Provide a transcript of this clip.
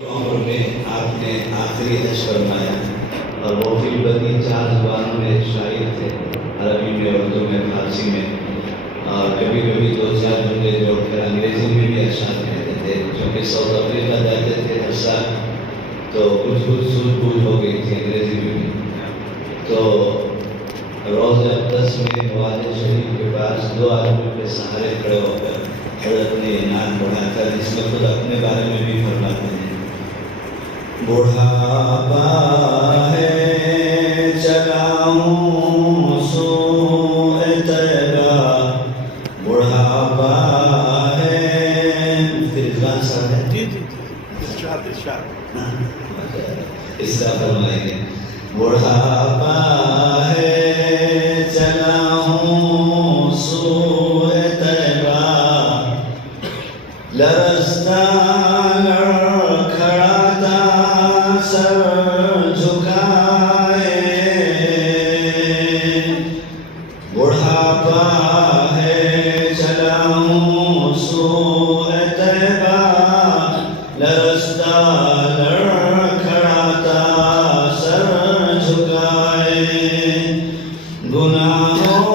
عمر میں آپ نے آخری حج فرمایا اور وہ فی البدی 4 زبانوں میں شاعر تھے، عربی میں، اردو میں، فارسی میں، اور کبھی کبھی 2-4 جملے جوڑ کر انگریزی میں بھی ارشاد کہتے تھے، کیونکہ ساؤتھ افریقہ جاتے تھے ہر سال تو کچھ سوجھ بوجھ ہو گئی تھی انگریزی میں بھی۔ تو روز اقدس میں والد شریف کے پاس 2 آدمیوں کے سہارے کھڑے ہو کر حضرت نے نعت پڑھا تھا، جس میں خود اپنے بارے میں بھی فرماتے ہیں: بڑھاپا ہے چلاؤں سوئے طیبہ، بڑھاپا ہے پھر رضوان صاحب ہے اس طرح فرمائیں گے: بڑھاپا ہے چلاؤں سوئے طیبہ، لرزتا لڑکھڑاتا سر جھکائے، بڑھاپا ہے چلاؤں سوئے طیبہ، لرزتا لڑکھڑاتا سر جھکائے، گناہوں